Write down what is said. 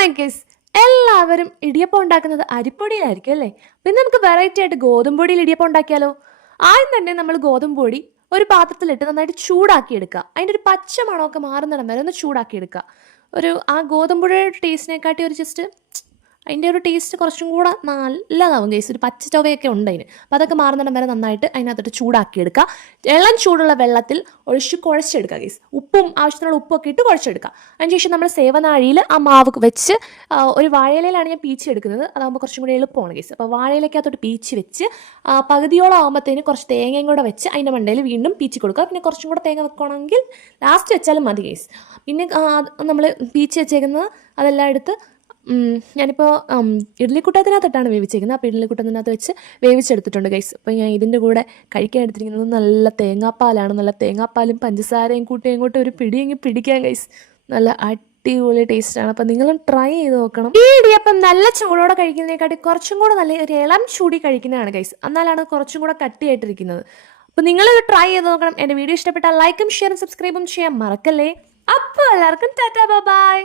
My guess എല്ലാവരും ഇടിയപ്പം ഉണ്ടാക്കുന്നത് അരിപ്പൊടിയിലായിരിക്കും അല്ലേ? പിന്നെ നമുക്ക് വെറൈറ്റി ആയിട്ട് ഗോതമ്പൊടിയിൽ ഇടിയപ്പം ഉണ്ടാക്കിയാലോ? ആദ്യം തന്നെ നമ്മൾ ഗോതമ്പ് പൊടി ഒരു പാത്രത്തിലിട്ട് നന്നായിട്ട് ചൂടാക്കി എടുക്കുക. അതിൻ്റെ ഒരു പച്ച മണമൊക്കെ മാറുന്നിടം വരെ ഒന്ന് ചൂടാക്കി എടുക്കുക. ആ ഗോതമ്പുഴയുടെ ടേസ്റ്റിനെക്കാട്ടി ഒരു ജസ്റ്റ് അതിൻ്റെ ഒരു ടേസ്റ്റ് കുറച്ചും കൂടെ നല്ലതാവും ഗൈസ്. ഒരു പച്ച ചൊവയൊക്കെ ഉണ്ട് അതിന്. അപ്പോൾ അതൊക്കെ മാറുന്നിടം വരെ നന്നായിട്ട് അതിനകത്തോട്ട് ചൂടാക്കിയെടുക്കുക. ഇളം ചൂടുള്ള വെള്ളത്തിൽ ഒഴിച്ച് കുഴച്ചെടുക്കുക ഗൈസ്. ആവശ്യത്തിനുള്ള ഉപ്പൊക്കെ ഇട്ട് കുഴച്ചെടുക്കുക. അതിനുശേഷം നമ്മൾ സേവനാഴിയിൽ ആ മാവ് വെച്ച് ഒരു വാഴയിലാണ് ഞാൻ പീച്ചെടുക്കുന്നത്. അതാകുമ്പോൾ കുറച്ചും കൂടി എളുപ്പമാണ് ഗൈസ്. അപ്പോൾ വാഴയിലേക്കകത്തോട്ട് പീച്ച് വെച്ച് പകുതിയോളം ആകുമ്പോഴത്തേന് കുറച്ച് തേങ്ങയും കൂടെ വെച്ച് അതിൻ്റെ മണ്ടയിൽ വീണ്ടും പീച്ച് കൊടുക്കുക. പിന്നെ കുറച്ചും കൂടെ തേങ്ങ വെക്കുകയാണെങ്കിൽ ലാസ്റ്റ് വെച്ചാലും മതി ഗൈസ്. പിന്നെ നമ്മൾ പീച്ച് വെച്ചേക്കുന്നത് അതെല്ലാം എടുത്ത് ഞാനിപ്പോൾ ഇഡ്ഡലിക്കുട്ടത്തിനകത്തിട്ടാണ് വേവിച്ചേക്കുന്നത്. അപ്പോൾ ഇഡ്ഡലിക്കുട്ടത്തിനകത്ത് വെച്ച് വേവിച്ചെടുത്തിട്ടുണ്ട് ഗൈസ്. അപ്പോൾ ഞാൻ ഇതിൻ്റെ കൂടെ കഴിക്കാൻ എടുത്തിരിക്കുന്നത് നല്ല തേങ്ങാപ്പാലാണ്. നല്ല തേങ്ങാപ്പാലും പഞ്ചസാരയും കൂട്ടി അങ്ങോട്ട് ഒരു പിടിയെങ്കിൽ പിടിക്കാൻ ഗൈസ്. നല്ല അടിപൊളി ടേസ്റ്റാണ്. അപ്പോൾ നിങ്ങളും ട്രൈ ചെയ്ത് നോക്കണം. ഈ ഇടിയപ്പം നല്ല ചൂടോടെ കഴിക്കുന്നതിനെക്കാട്ടി കുറച്ചും കൂടെ നല്ല ഒരു ഇളം ചൂടി കഴിക്കുന്നതാണ് ഗൈസ്. എന്നാലാണ് കുറച്ചും കൂടെ കട്ടിയായിട്ടിരിക്കുന്നത്. അപ്പോൾ നിങ്ങളിത് ട്രൈ ചെയ്ത് നോക്കണം. എൻ്റെ വീഡിയോ ഇഷ്ടപ്പെട്ടാൽ ലൈക്കും ഷെയറും സബ്സ്ക്രൈബും ചെയ്യാൻ മറക്കല്ലേ. അപ്പോൾ എല്ലാവർക്കും ടാറ്റാ ബൈ.